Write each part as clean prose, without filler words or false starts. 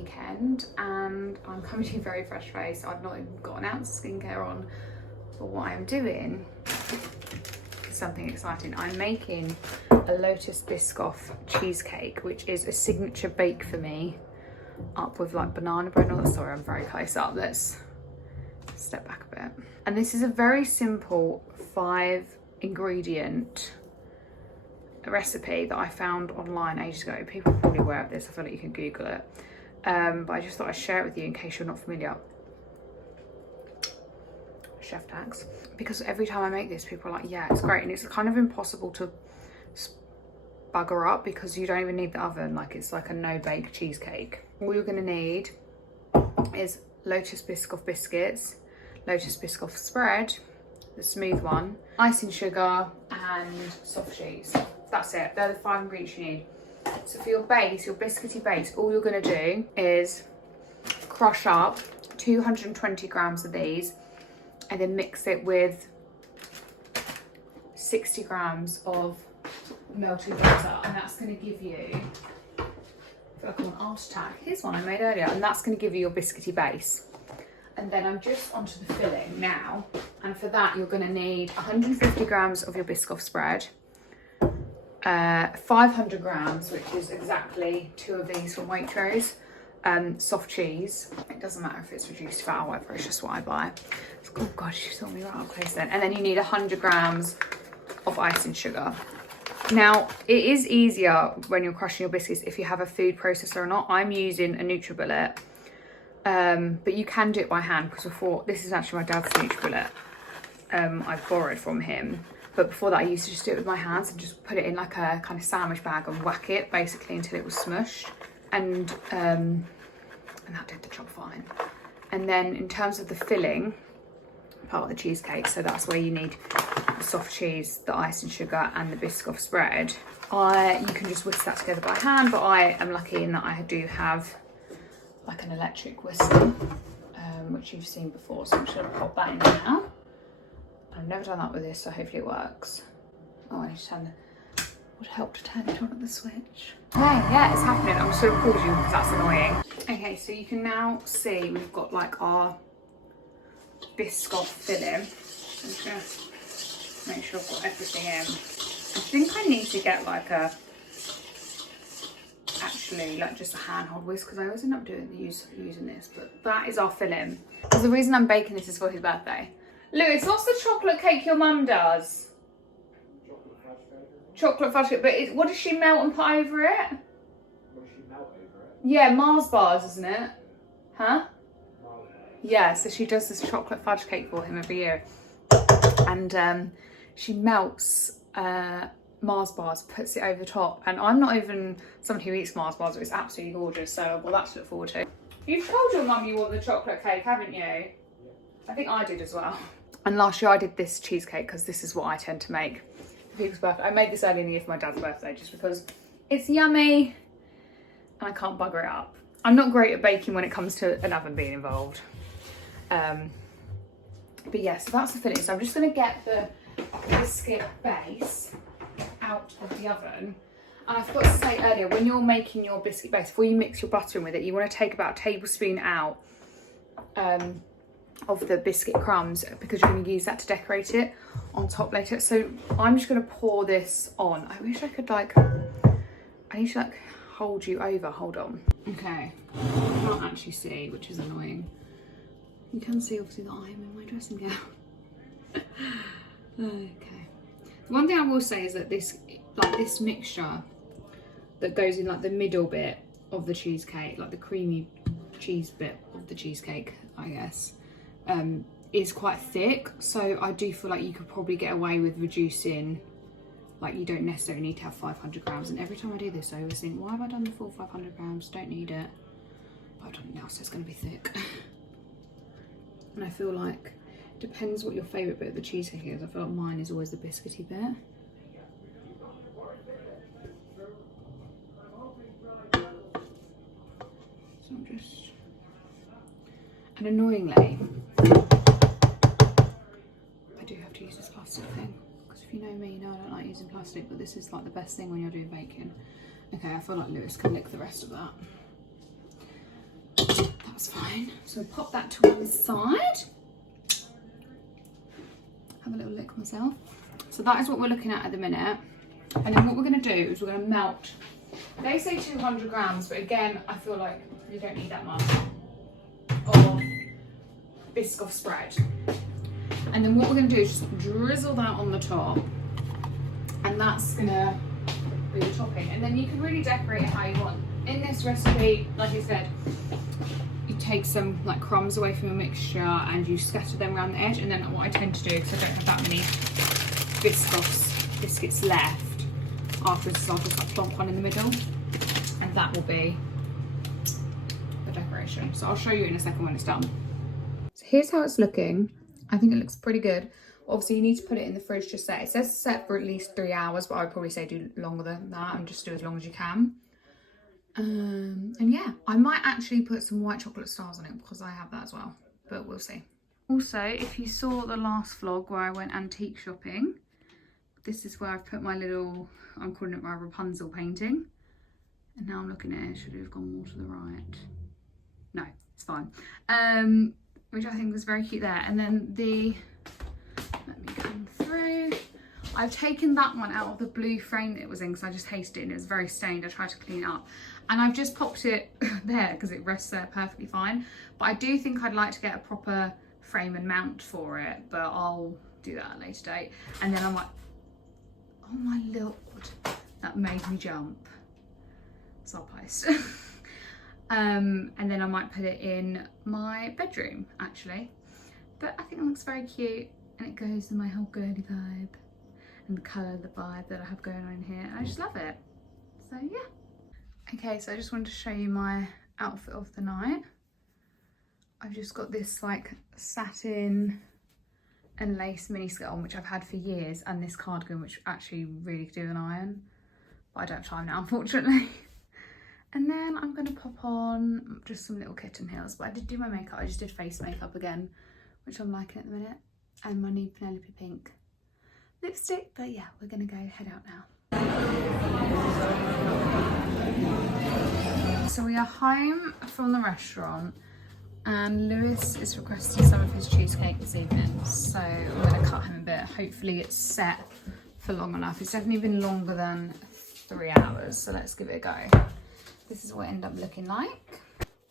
weekend and I'm coming to you very fresh faced. I've not even got an ounce of skincare on, but what I'm doing is something exciting. I'm making a Lotus Biscoff cheesecake, which is a signature bake for me, up with like banana bread. Oh, sorry, I'm very close up. Let's step back a bit. And this is a very simple 5-ingredient recipe that I found online ages ago. People are probably aware of this. I feel like you can Google it. But I just thought I'd share it with you in case you're not familiar. Chef tags. Because every time I make this, people are like, yeah, it's great. And it's kind of impossible to bugger up because you don't even need the oven. Like, it's like a no-bake cheesecake. All you're gonna need is Lotus Biscoff biscuits, Lotus Biscoff spread, the smooth one, icing sugar, and soft cheese. That's it. They're the 5 ingredients you need. So for your base, your biscuity base, all you're gonna do is crush up 220 grams of these and then mix it with 60 grams of melted butter, and that's gonna give you, I feel like I'm on art attack. Here's one I made earlier, and that's gonna give you your biscuity base. And then I'm just onto the filling now, and for that you're gonna need 150 grams of your Biscoff spread, 500 grams, which is exactly 2 of these from Waitrose, soft cheese. It doesn't matter if it's reduced fat or whatever, it's just what I buy. Oh God, she saw me right up close then. And then you need 100 grams of icing sugar. Now, it is easier when you're crushing your biscuits if you have a food processor or not. I'm using a NutriBullet, but you can do it by hand, because before, this is actually my dad's NutriBullet. I borrowed from him. But before that, I used to just do it with my hands and just put it in like a kind of sandwich bag and whack it basically until it was smushed. And that did the job fine. And then in terms of the filling part of the cheesecake, so that's where you need the soft cheese, the icing sugar, and the Biscoff spread. You can just whisk that together by hand, but I am lucky in that I do have like an electric whisker, which you've seen before. So I'm just gonna pop that in now. I've never done that with this, so hopefully it works. Oh, I need to turn the, would help to turn it on at the switch. Hey, yeah, it's happening. I'm just gonna pause you because that's annoying. Okay, so you can now see we've got like our Biscoff filling. I'm just gonna make sure I've got everything in. I think I need to get like a, actually like just a handhold whisk, because I always end up using this, but that is our filling. Because the reason I'm baking this is for his birthday. Lewis, what's the chocolate cake your mum does? Chocolate fudge cake, but what does she melt and put over it? What does she melt over it? Yeah, Mars bars, isn't it? Huh? Yeah, so she does this chocolate fudge cake for him every year. And she melts Mars bars, puts it over the top. And I'm not even someone who eats Mars bars, but it's absolutely gorgeous. So, well, that's to look forward to. You've told your mum you want the chocolate cake, haven't you? Yeah. I think I did as well. And last year I did this cheesecake because this is what I tend to make for people's birthday. I made this early in the year for my dad's birthday just because it's yummy and I can't bugger it up. I'm not great at baking when it comes to an oven being involved. But yeah, so that's the filling. So I'm just going to get the biscuit base out of the oven. And I forgot to say earlier, when you're making your biscuit base, before you mix your butter in with it, you want to take about a tablespoon out of the biscuit crumbs, because you're going to use that to decorate it on top later. So I'm just going to pour this on. I wish I could like, I need to like hold you over. Hold on. Okay, I can't actually see, which is annoying. You can see obviously that I'm in my dressing gown. Okay. One thing I will say is that this mixture that goes in like the middle bit of the cheesecake, like the creamy cheese bit of the cheesecake, I guess, is quite thick. So I do feel like you could probably get away with reducing, like you don't necessarily need to have 500 grams. And every time I do this, I always think, why have I done the full 500 grams? Don't need it. But I've done it now, so it's going to be thick. And I feel like, depends what your favourite bit of the cheesecake is. I feel like mine is always the biscuity bit. So I'm just, and annoyingly, I do have to use this plastic thing, because if you know me, you know I don't like using plastic, but this is like the best thing when you're doing baking. Okay, I feel like Lewis can lick the rest of that. that's fine. So pop that to one side. Have a little lick myself. So that is what we're looking at the minute. And then what we're going to do is we're going to melt. They say 200 grams, but again, I feel like you don't need that much of Biscoff spread. And then what we're going to do is just drizzle that on the top. And that's going to be the topping. And then you can really decorate it how you want. In this recipe, like I said, you take some like crumbs away from your mixture and you scatter them around the edge. And then what I tend to do, because I don't have that many Biscoff biscuits left, afterwards I'll just like plonk one in the middle. And that will be the decoration. So I'll show you in a second when it's done. So here's how it's looking. I think it looks pretty good. Obviously you need to put it in the fridge to set. It says set for at least 3 hours, but I would probably say do longer than that and just do as long as you can. And yeah, I might actually put some white chocolate stars on it because I have that as well, but we'll see. Also, if you saw the last vlog where I went antique shopping, this is where I've put my little, I'm calling it my Rapunzel painting. And now I'm looking at it, should it have gone more to the right? No, it's fine. Which I think was very cute there. And then let me come through. I've taken that one out of the blue frame that it was in because I just hated it and it was very stained. I tried to clean it up. And I've just popped it there because it rests there perfectly fine. But I do think I'd like to get a proper frame and mount for it, but I'll do that at a later date. And then I'm like, oh my lord, that made me jump. So I'll post. And then I might put it in my bedroom actually. But I think it looks very cute and it goes with my whole girly vibe and the colour of the vibe that I have going on here. And I just love it. So yeah. Okay, so I just wanted to show you my outfit of the night. I've just got this like satin and lace miniskirt on, which I've had for years, and this cardigan, which actually really could do an iron, but I don't have time now, unfortunately. And then I'm gonna pop on just some little kitten heels, but I did do my makeup. I just did face makeup again, which I'm liking at the minute, and my new Penelope Pink lipstick. But yeah, we're gonna go head out now. So we are home from the restaurant and Lewis is requesting some of his cheesecake this evening. So I'm gonna cut him a bit. Hopefully it's set for long enough. It's definitely been longer than 3 hours. So let's give it a go. This is what it ended up looking like.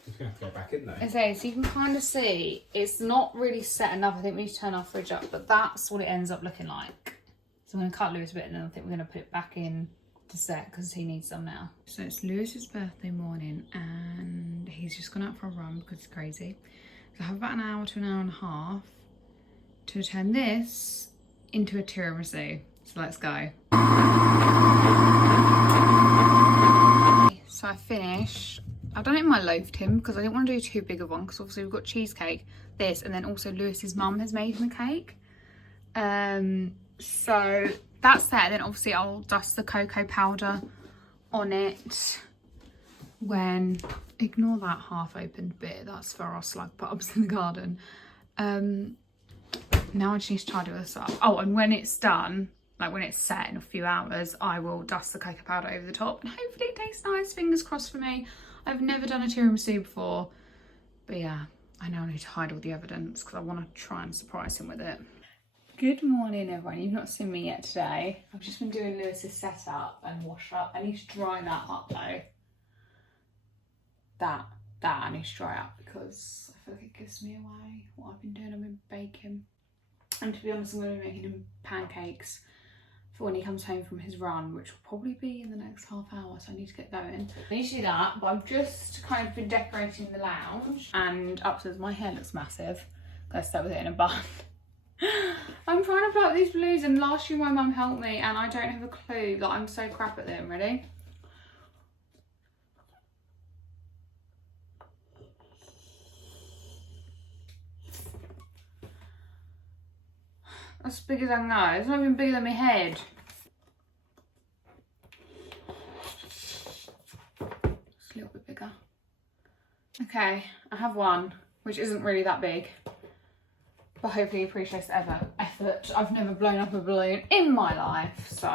You're gonna have to go back in there. Okay, so you can kind of see it's not really set enough. I think we need to turn our fridge up, but that's what it ends up looking like. So I'm gonna cut Lewis a bit and then I think we're gonna put it back in to set because he needs some now. So it's Lewis's birthday morning and he's just gone out for a run because it's crazy. So I have about an hour to an hour and a half to turn this into a tiramisu. So let's go. So I finished. I've done it in my loaf tin because I didn't want to do too big of one because obviously we've got cheesecake, this, and then also Lewis's mum has made him a cake. So that's there. Then obviously I'll dust the cocoa powder on it when, ignore that half opened bit, that's for our slug pups in the garden. Now I just need to tidy this up. Oh, and when it's done, like when it's set in a few hours, I will dust the cocoa powder over the top and hopefully it tastes nice. Fingers crossed for me. I've never done a tiramisu before, but yeah, I now need to hide all the evidence because I want to try and surprise him with it. Good morning everyone, you've not seen me yet today. I've just been doing Lewis's setup and wash up. I need to dry that up though. That I need to dry up because I feel like it gives me away what I've been doing. I've been baking. And to be honest, I'm going to be making him pancakes for when he comes home from his run, which will probably be in the next half hour, so I need to get going. I need to do that, but I've just kind of been decorating the lounge and upstairs. My hair looks massive. Gotta start with it in a bun. I'm trying to plug these balloons and last year my mum helped me and I don't have a clue. Like, I'm so crap at them. Ready? That's as big as I can go. It's not even bigger than my head. Just a little bit bigger. Okay, I have one, which isn't really that big. But hopefully he appreciates the effort. I've never blown up a balloon in my life, so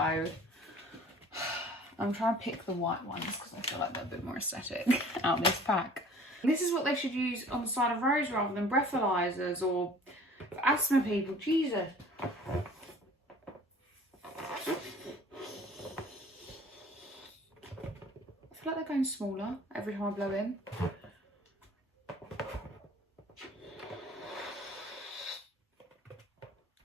I'm trying to pick the white ones because I feel like they're a bit more aesthetic out of this pack. This is what they should use on the side of roads rather than breathalyzers or for asthma people. Jesus. I feel like they're going smaller every time I blow in.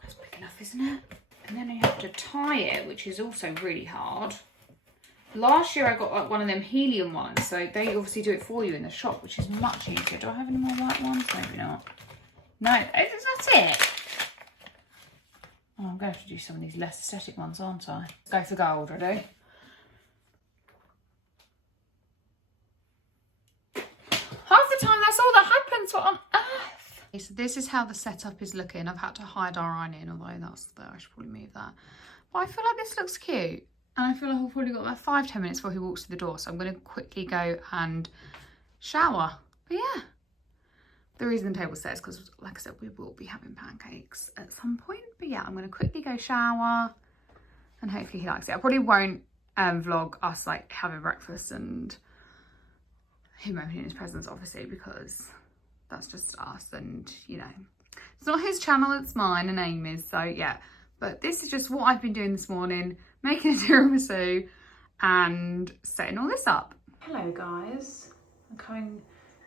That's big enough, isn't it? And then you have to tie it, which is also really hard. Last year I got like one of them helium ones, so they obviously do it for you in the shop, which is much easier. Do I have any more white ones? Maybe not. No, that's it. Oh, I'm going to have to do some of these less aesthetic ones, aren't I? Go for gold, ready? Half the time that's all that happens. What on earth? Okay, so this is how the setup is looking. I've had to hide our ironing, although that's there. I should probably move that. But I feel like this looks cute. And I feel like I've probably got about 5-10 minutes before he walks through the door. So I'm going to quickly go and shower. But yeah, the reason the table says because, like I said, we will be having pancakes at some point. But yeah, I'm going to quickly go shower and hopefully he likes it. I probably won't vlog us like having breakfast and him opening his presents, obviously, because that's just us. And, you know, it's not his channel, it's mine and Amy's. So yeah, but this is just what I've been doing this morning. Making a tiramisu and setting all this up. Hello guys, I'm coming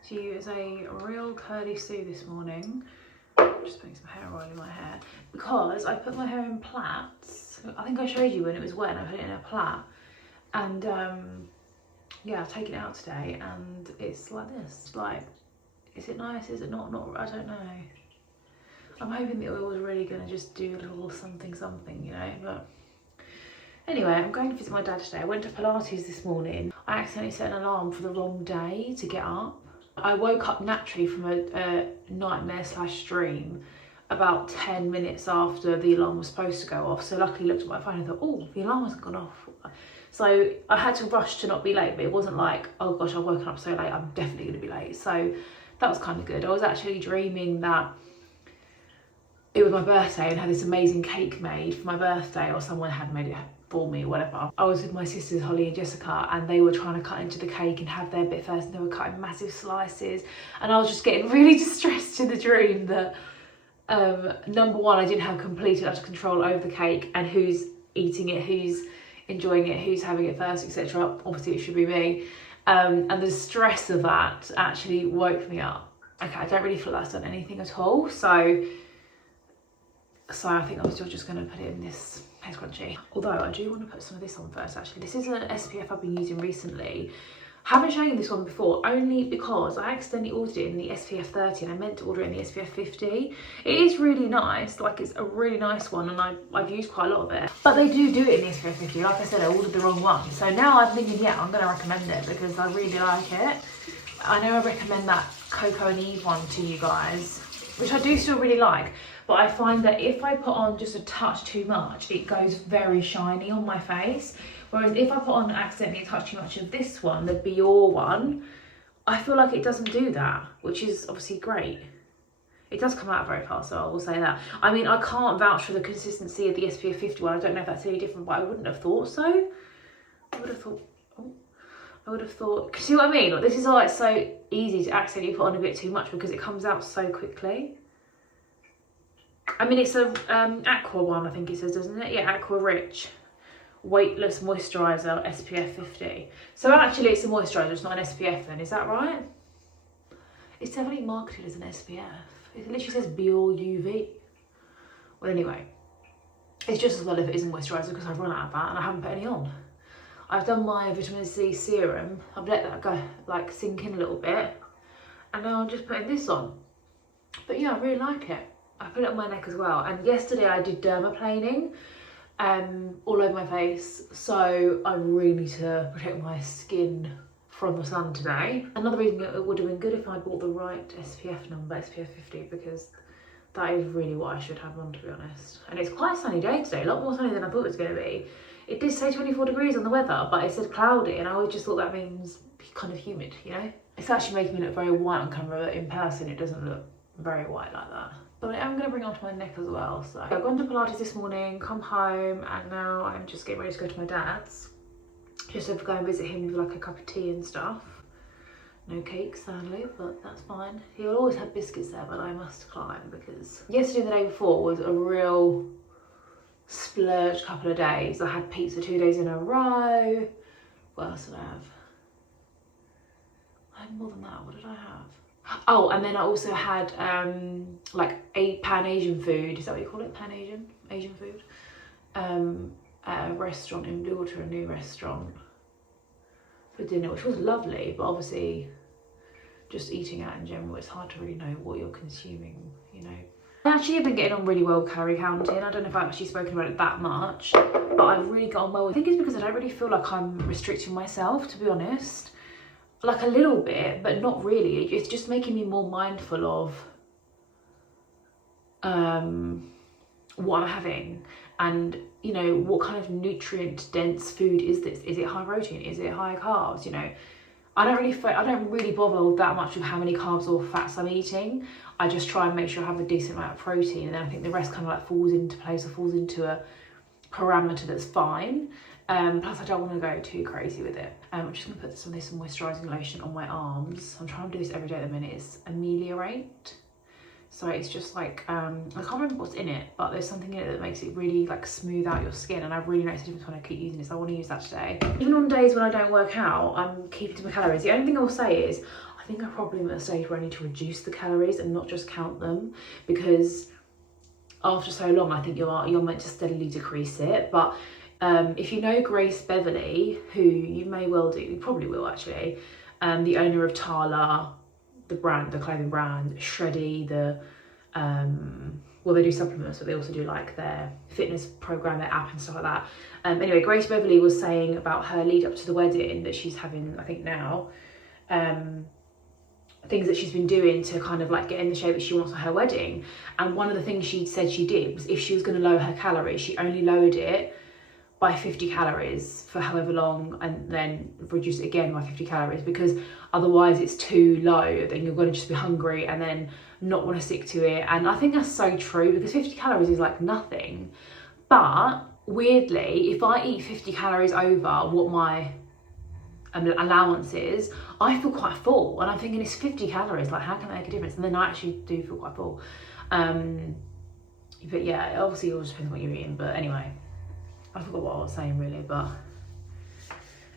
to you as a real curly Sue this morning. I'm just putting some hair oil in my hair because I put my hair in plaits. I think I showed you when it was wet and I put it in a plait. And yeah, I've taken it out today and it's like this. Like, is it nice? Is it not? I don't know. I'm hoping the oil is really going to just do a little something, you know, but anyway, I'm going to visit my dad today. I went to Pilates this morning. I accidentally set an alarm for the wrong day to get up. I woke up naturally from a nightmare/dream about 10 minutes after the alarm was supposed to go off. So luckily I looked at my phone and thought, oh, the alarm hasn't gone off. So I had to rush to not be late, but it wasn't like, oh gosh, I've woken up so late, I'm definitely going to be late. So that was kind of good. I was actually dreaming that it was my birthday and had this amazing cake made for my birthday, or someone had made it for me, whatever. I was with my sisters Holly and Jessica and they were trying to cut into the cake and have their bit first, and they were cutting massive slices, and I was just getting really distressed in the dream that number one, I didn't have complete and utter control over the cake and who's eating it, who's enjoying it, who's having it first, etc. Obviously it should be me, and the stress of that actually woke me up. Okay, I don't really feel like that's done anything at all, so I think I'm still just going to put it in this hair scrunchie. Although I do want to put some of this on first, actually. This is an SPF I've been using recently. Haven't shown you this one before, only because I accidentally ordered it in the SPF 30 and I meant to order it in the SPF 50. It is really nice, like it's a really nice one, and I've used quite a lot of it. But they do it in the SPF 50. Like I said, I ordered the wrong one. So now I'm thinking, yeah, I'm going to recommend it because I really like it. I know I recommend that Coco and Eve one to you guys, which I do still really like. But I find that if I put on just a touch too much, it goes very shiny on my face. Whereas if I put on accidentally a touch too much of this one, the Biore one, I feel like it doesn't do that, which is obviously great. It does come out very fast, so I will say that. I mean, I can't vouch for the consistency of the SPF 50 one. I don't know if that's any different, but I wouldn't have thought so. I would have thought, see what I mean? Like, this is why it's so easy to accidentally put on a bit too much, because it comes out so quickly. I mean, it's a aqua one, I think it says, doesn't it? Yeah, aqua rich weightless moisturizer, SPF 50. So actually it's a moisturizer, it's not an SPF then, is that right? It's definitely marketed as an SPF. It literally says Biore UV. Well, anyway, it's just as well if it is a moisturizer, because I've run out of that and I haven't put any on. I've done my vitamin C serum. I've let that go, like, sink in a little bit, and now I'm just putting this on. But yeah, I really like it. I put it on my neck as well, and yesterday I did dermaplaning all over my face, so I really need to protect my skin from the sun today. Another reason it would have been good if I bought the right SPF number, SPF 50, because that is really what I should have on, to be honest. And it's quite a sunny day today, a lot more sunny than I thought it was going to be. It did say 24 degrees on the weather, but it said cloudy, and I always just thought that means kind of humid, you know? It's actually making me look very white on camera, but in person it doesn't look very white like that. But I am going to bring it onto my neck as well. So I've gone to Pilates this morning, come home, and now I'm just getting ready to go to my dad's, just to go and visit him with like a cup of tea and stuff. No cake, sadly, but that's fine. He'll always have biscuits there, but I must climb because yesterday and the day before was a real splurge couple of days. I had pizza 2 days in a row. What else did I have? I had more than that. What did I have? Oh, and then I also had like a Pan Asian food. Is that what you call it? Pan Asian? Asian food? At a restaurant in Bluewater, a new restaurant, for dinner, which was lovely, but obviously just eating out in general, it's hard to really know what you're consuming, you know. I actually have been getting on really well with calorie counting. I don't know if I've actually spoken about it that much, but I've really got on well with it. I think it's because I don't really feel like I'm restricting myself, to be honest. Like a little bit, but not really. It's just making me more mindful of what I'm having, and you know, what kind of nutrient dense food is this? Is it high protein? Is it high carbs? You know, I don't really bother with that much of how many carbs or fats I'm eating. I just try and make sure I have a decent amount of protein, and then I think the rest kind of like falls into place or falls into a parameter that's fine. Plus I don't want to go too crazy with it. I'm just going to put some moisturising lotion on my arms. I'm trying to do this every day at the minute. It's Ameliorate. So it's just like, I can't remember what's in it, but there's something in it that makes it really like smooth out your skin, and I've really noticed a difference when I keep using this. So I want to use that today. Even on days when I don't work out, I'm keeping to my calories. The only thing I'll say is, I think I probably am at a stage where I need to reduce the calories and not just count them, because after so long, I think you're meant to steadily decrease it. But if you know Grace Beverly, who you may well do, you probably will actually, the owner of Tala, the brand, the clothing brand, Shreddy, well, they do supplements, but they also do like their fitness program, their app and stuff like that. Anyway, Grace Beverly was saying about her lead up to the wedding that she's having, I think now, things that she's been doing to kind of like get in the shape that she wants for her wedding. And one of the things she said she did was, if she was going to lower her calories, she only lowered it by 50 calories for however long, and then reduce it again by 50 calories, because otherwise it's too low, then you're going to just be hungry and then not want to stick to it. And I think that's so true, because 50 calories is like nothing. But weirdly, if I eat 50 calories over what my allowance is, I feel quite full, and I'm thinking it's 50 calories, like how can that make a difference? And then I actually do feel quite full. But yeah, obviously it all just depends on what you're eating. But anyway, I forgot what I was saying really, but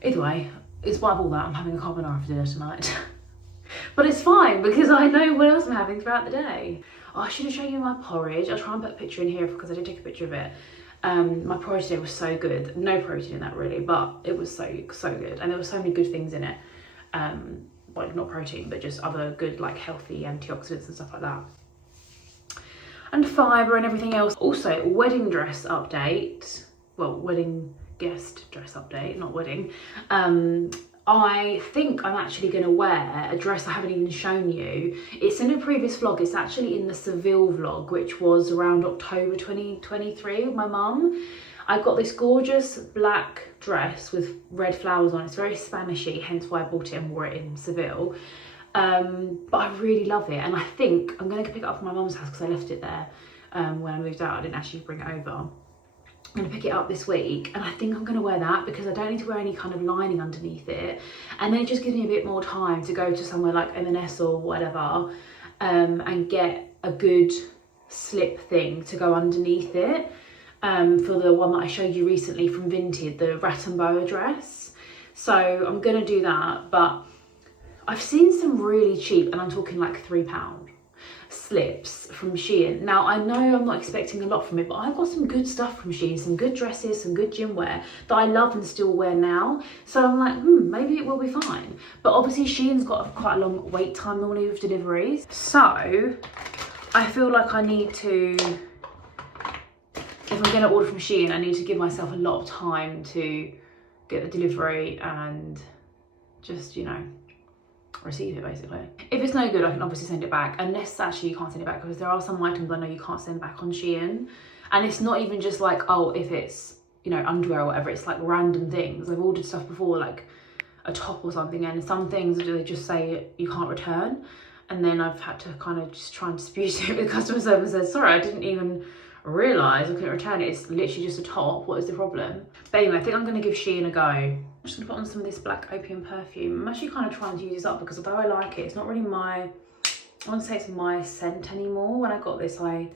either way, in spite of all that, I'm having a carbonara for dinner tonight. But it's fine, because I know what else I'm having throughout the day. Oh, I should have shown you my porridge. I'll try and put a picture in here because I did take a picture of it. My porridge today was so good. No protein in that really, but it was so good. And there were so many good things in it. Like not protein, but just other good like healthy antioxidants and stuff like that. And fibre and everything else. Also, wedding dress update. Well, wedding guest dress update, not wedding. I think I'm actually going to wear a dress I haven't even shown you. It's in a previous vlog. It's actually in the Seville vlog, which was around October 2023 with my mum. I got this gorgeous black dress with red flowers on it. It's very Spanishy, hence why I bought it and wore it in Seville. But I really love it, and I think I'm going to pick it up from my mum's house because I left it there when I moved out. I didn't actually bring it over. I'm going to pick it up this week, and I think I'm going to wear that because I don't need to wear any kind of lining underneath it, and then it just gives me a bit more time to go to somewhere like M&S or whatever and get a good slip thing to go underneath it for the one that I showed you recently from Vinted, the rat and boa dress. So I'm going to do that, but I've seen some really cheap, and I'm talking like £3 slips from Shein. Now I know I'm not expecting a lot from it, but I've got some good stuff from Shein, some good dresses, some good gym wear that I love and still wear now. So I'm like, maybe it will be fine. But obviously Shein's got quite a long wait time normally with deliveries. So I feel like I need to, if I'm going to order from Shein, I need to give myself a lot of time to get the delivery and just, you know, receive it basically. If it's no good, I can obviously send it back, unless actually you can't send it back, because there are some items I know you can't send back on Shein. And it's not even just like, oh, if it's, you know, underwear or whatever, it's like random things. I've ordered stuff before, like a top or something, and some things they just say you can't return, and then I've had to kind of just try and dispute it with customer service and say, sorry, I didn't even realised I couldn't return it. It's literally just a top. What is the problem? But anyway, I think I'm going to give Shein a go. I'm just going to put on some of this Black Opium perfume. I'm actually kind of trying to use this up because although I like it, it's not really my, I wouldn't say it's my scent anymore. When I got this, I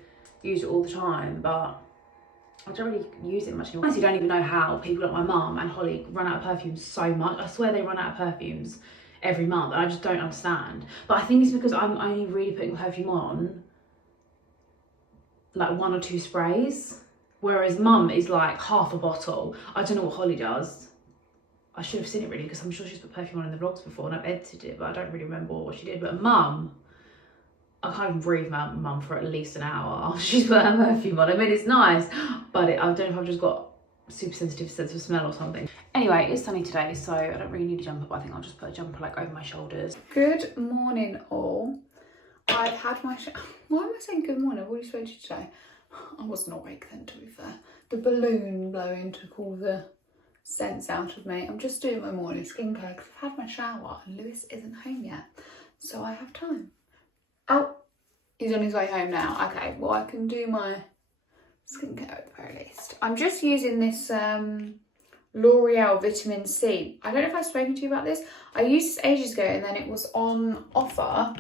used it all the time, but I don't really use it much anymore. I honestly don't even know how people like my mum and Holly run out of perfumes so much. I swear they run out of perfumes every month, and I just don't understand. But I think it's because I'm only really putting perfume on like 1 or 2 sprays, whereas mum is like half a bottle. I don't know what Holly does. I should have seen it really because I'm sure she's put perfume on in the vlogs before and I've edited it, but I don't really remember what she did. But mum, I can't even breathe my mum for at least an hour after she's put her perfume on. I mean, it's nice, but I don't know if I've just got super sensitive sense of smell or something. Anyway, it's sunny today, so I don't really need a jumper, but I think I'll just put a jumper like over my shoulders. Good morning, all. I've had my why am I saying good morning? I've already spoken to you today. I wasn't awake then, to be fair. The balloon blowing took all the sense out of me. I'm just doing my morning skincare because I've had my shower and Lewis isn't home yet, so I have time. Oh, he's on his way home now. Okay, well I can do my skincare at the very least. I'm just using this L'Oreal Vitamin C. I don't know if I've spoken to you about this. I used this ages ago and then it was on offer.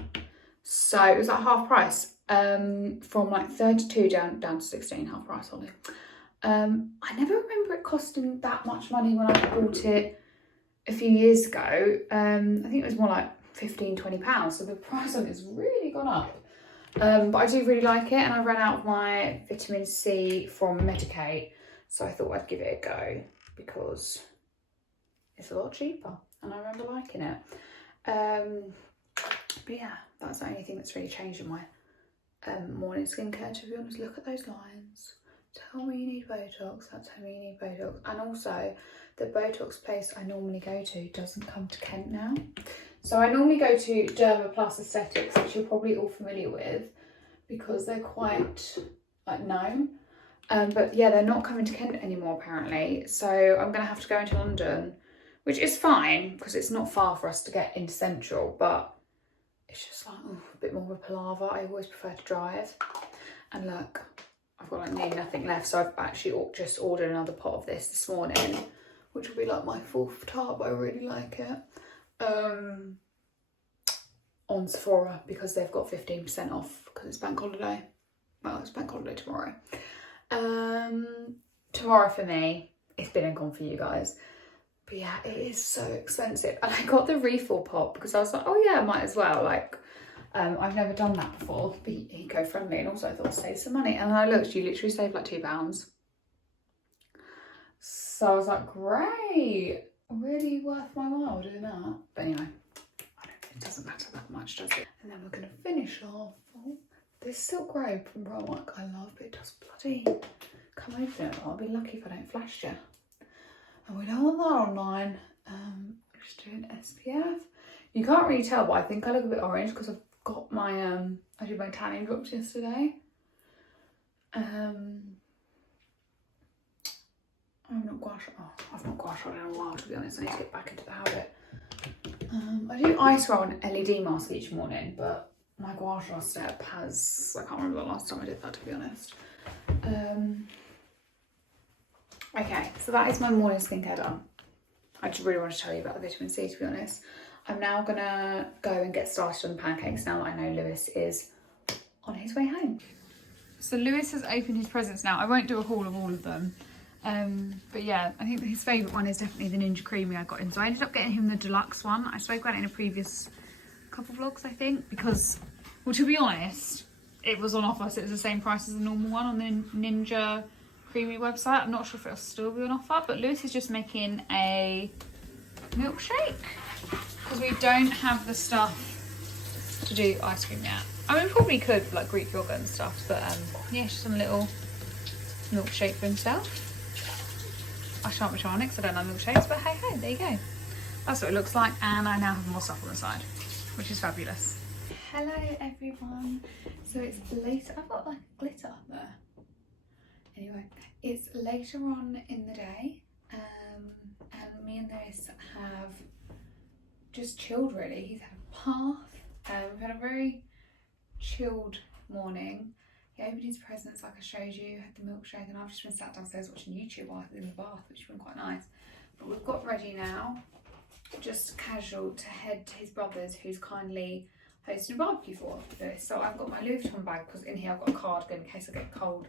So it was like half price, from like 32 down to 16, half price on it. I never remember it costing that much money when I bought it a few years ago. I think it was more like £15–20, so the price on it's really gone up. But I do really like it, and I ran out of my vitamin C from Medicate, so I thought I'd give it a go because it's a lot cheaper and I remember liking it. But yeah, that's the only thing that's really changed in my morning skincare, to be honest. Look at those lines. Tell me you need Botox, that's tell me you need Botox. And also, the Botox place I normally go to doesn't come to Kent now. So I normally go to Derma Plus Aesthetics, which you're probably all familiar with because they're quite like known. But yeah, they're not coming to Kent anymore apparently. So I'm gonna have to go into London, which is fine because it's not far for us to get into Central, but it's just like a bit more of a palaver. I always prefer to drive. And look, I've got like nearly nothing left, so I've actually just ordered another pot of this morning, which will be like my 4th tub. I really like it. On Sephora because they've got 15% off because it's bank holiday. Well, it's bank holiday tomorrow. Tomorrow for me, it's been and gone for you guys. But yeah, it is so expensive. And I got the refill pot because I was like, oh yeah, I might as well. Like, I've never done that before. Be eco-friendly, and also I thought I'd save some money. And I looked, you literally saved like £2. So I was like, great. Really worth my while doing that. But anyway, it doesn't matter that much, does it? And then we're going to finish off. Oh, this silk robe from Primark I love, but it does bloody come open it. I'll be lucky if I don't flash you. And we don't want that online. Just doing SPF. You can't really tell, but I think I look a bit orange because I've got my I did my tanning drops yesterday. I've not gua sha in a while, to be honest. I need to get back into the habit. I do ice roll an LED mask each morning, but my gua sha step has, I can't remember the last time I did that, to be honest. Okay, so that is my morning skincare done. I just really want to tell you about the vitamin C, to be honest. I'm now gonna go and get started on the pancakes now that I know Lewis is on his way home. So Lewis has opened his presents now. I won't do a haul of all of them. But yeah, I think his favourite one is definitely the Ninja Creamy I got him. So I ended up getting him the deluxe one. I spoke about it in a previous couple vlogs, I think, because, well, to be honest, it was on offer, so it was the same price as the normal one on the Ninja Creamy website. I'm not sure if it'll still be on offer, but Lewis is just making a milkshake because we don't have the stuff to do ice cream yet. I mean, we probably could, like Greek yogurt and stuff, but yeah, just some little milkshake for himself. I shan't be trying it because I don't have milkshakes, but hey ho, there you go. That's what it looks like, and I now have more stuff on the side, which is fabulous. Hello everyone. So it's later, I've got like glitter up there. Anyway, it's later on in the day, and me and Lewis have just chilled really. He's had a bath, we've had a very chilled morning. he opened his presents like I showed you, had the milkshake, and I've just been sat downstairs watching YouTube while in the bath, which has been quite nice. But we've got ready now, just casual, to head to his brother's, who's kindly hosting a barbecue for this. So I've got my Louis Vuitton bag, because in here I've got a cardigan in case I get cold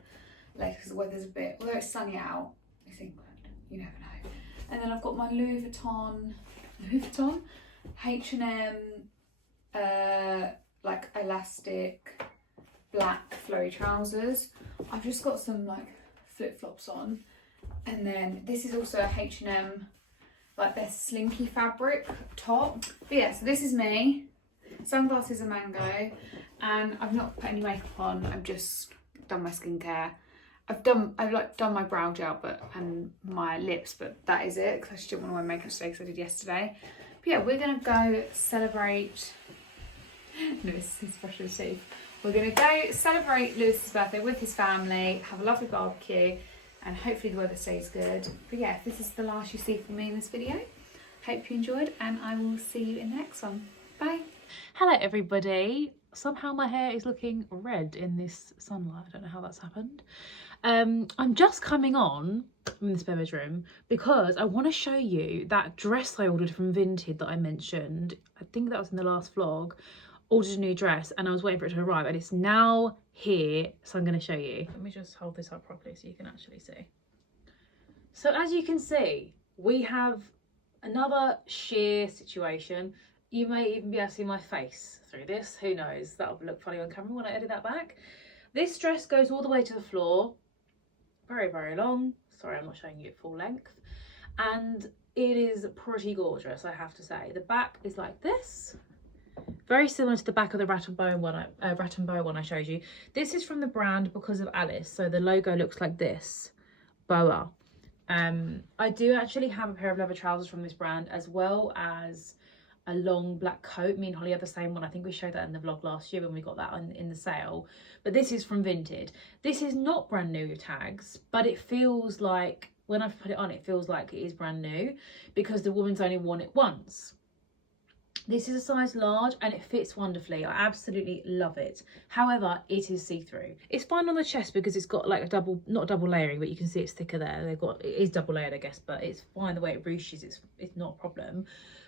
later, because the weather's a bit, although it's sunny out, it's England, you never know. And then I've got my Louis Vuitton, H&M, like elastic black flowy trousers. I've just got some like flip-flops on, and then this is also a H&M, like their slinky fabric top. But yeah, so this is me. Sunglasses are mango, and I've not put any makeup on. I've just done my skincare. I've done my brow gel and my lips, but that is it, because I just didn't want to wear makeup today because I did yesterday. But yeah, we're gonna go celebrate Lewis's brushing his teeth. We're gonna go celebrate Lewis's birthday with his family, have a lovely barbecue, and hopefully the weather stays good. But yeah, if this is the last you see from me in this video, hope you enjoyed, and I will see you in the next one. Bye. Hello everybody. Somehow my hair is looking red in this sunlight. I don't know how that's happened. I'm just coming on in the spare bedroom because I want to show you that dress I ordered from Vinted that I mentioned. I think that was in the last vlog. Ordered a new dress and I was waiting for it to arrive, and it's now here, so I'm going to show you. Let me just hold this up properly so you can actually see. So as you can see, we have another sheer situation. You may even be able to see my face through this, who knows, that'll look funny on camera when I edit that back. This dress goes all the way to the floor, very, very long. Sorry, I'm not showing you it full length. And it is pretty gorgeous, I have to say. The back is like this. Very similar to the back of the rat and bow one I showed you. This is from the brand Because of Alice, so the logo looks like this, boa. I do actually have a pair of leather trousers from this brand, as well as a long black coat. Me and Holly have the same one. I think we showed that in the vlog last year when we got that in the sale. But this is from Vinted. This is not brand new with tags, but it feels like, when I've put it on, it feels like it is brand new because the woman's only worn it once. This is a size large and it fits wonderfully. I absolutely love it. However, it is see-through. It's fine on the chest because it's got like a double, not double layering, but you can see it's thicker there. It is double layered, I guess, but it's fine the way it ruches. It's not a problem.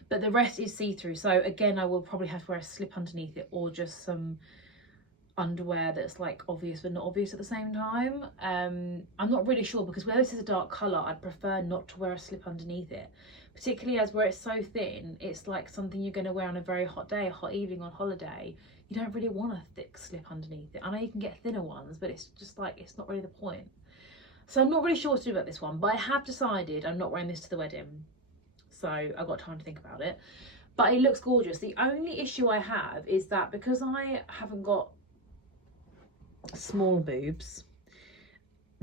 But the rest is see-through. So again, I will probably have to wear a slip underneath it, or just some underwear that's like obvious but not obvious at the same time. I'm not really sure, because where this is a dark colour, I'd prefer not to wear a slip underneath it. Particularly as where it's so thin, it's like something you're going to wear on a very hot day, a hot evening on holiday. You don't really want a thick slip underneath it. I know you can get thinner ones, but it's just like, it's not really the point. So I'm not really sure what to do about this one, but I have decided I'm not wearing this to the wedding. So I've got time to think about it. But it looks gorgeous. The only issue I have is that because I haven't got small boobs,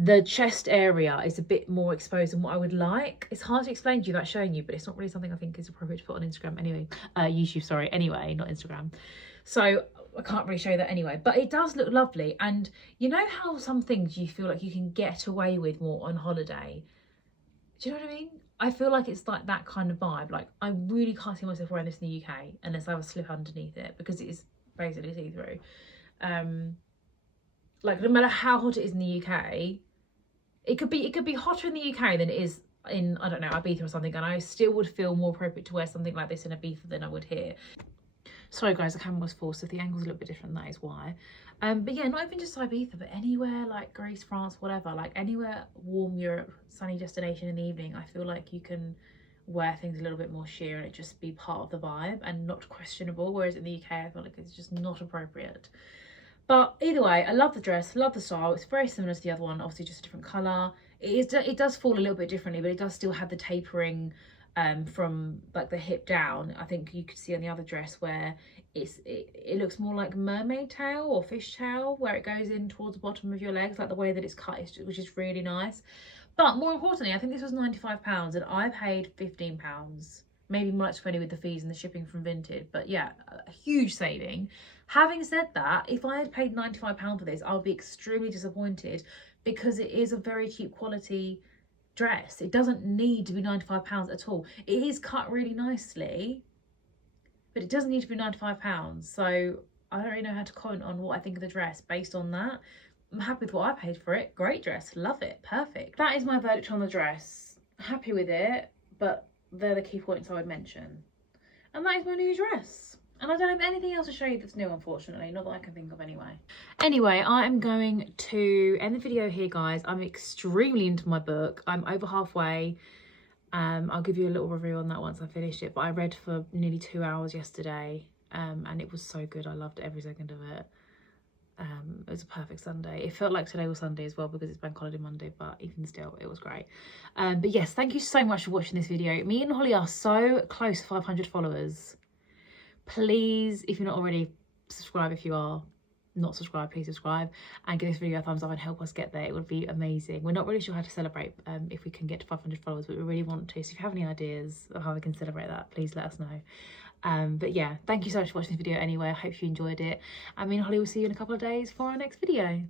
the chest area is a bit more exposed than what I would like. It's hard to explain to you without showing you, but it's not really something I think is appropriate to put on Instagram anyway. YouTube, sorry, anyway, not Instagram. So I can't really show you that anyway, but it does look lovely. And you know how some things you feel like you can get away with more on holiday? Do you know what I mean? I feel like it's like that kind of vibe. Like, I really can't see myself wearing this in the UK unless I have a slip underneath it, because it is basically see-through. Like, no matter how hot it is in the UK, it could be hotter in the UK than it is in, I don't know, Ibiza or something, and I still would feel more appropriate to wear something like this in Ibiza than I would here. Sorry guys, the camera was forced, so if the angle's a little bit different, that is why. But yeah, not even just Ibiza, but anywhere like Greece, France, whatever, like anywhere warm Europe, sunny destination in the evening, I feel like you can wear things a little bit more sheer and it just be part of the vibe and not questionable, whereas in the UK I feel like it's just not appropriate. But either way, I love the dress, love the style. It's very similar to the other one, obviously just a different colour. It does fall a little bit differently, but it does still have the tapering from like the hip down. I think you could see on the other dress where it looks more like mermaid tail or fish tail, where it goes in towards the bottom of your legs, like the way that it's cut, which is really nice. But more importantly, I think this was £95 and I paid £15. Maybe more like 20 with the fees and the shipping from Vinted, but yeah, a huge saving. Having said that, if I had paid £95 for this, I would be extremely disappointed, because it is a very cheap quality dress. It doesn't need to be £95 at all. It is cut really nicely, but it doesn't need to be £95. So I don't really know how to comment on what I think of the dress based on that. I'm happy with what I paid for it. Great dress, love it, perfect. That is my verdict on the dress. Happy with it, but they're the key points I would mention. And that is my new dress. And I don't have anything else to show you that's new, unfortunately. Not that I can think of anyway. Anyway, I am going to end the video here, guys. I'm extremely into my book. I'm over halfway. I'll give you a little review on that once I finish it. But I read for nearly 2 hours yesterday. And it was so good. I loved every second of it. It was a perfect Sunday. It felt like today was Sunday as well because it's Bank Holiday Monday, but even still, it was great. But yes, thank you so much for watching this video. Me and Holly are so close to 500 followers. Please, if you're not already, subscribe. If you are not subscribed, please subscribe and give this video a thumbs up and help us get there. It would be amazing. We're not really sure how to celebrate if we can get to 500 followers, but we really want to. So if you have any ideas of how we can celebrate that, please let us know. But yeah, thank you so much for watching this video anyway. I hope you enjoyed it. Me and Holly will see you in a couple of days for our next video.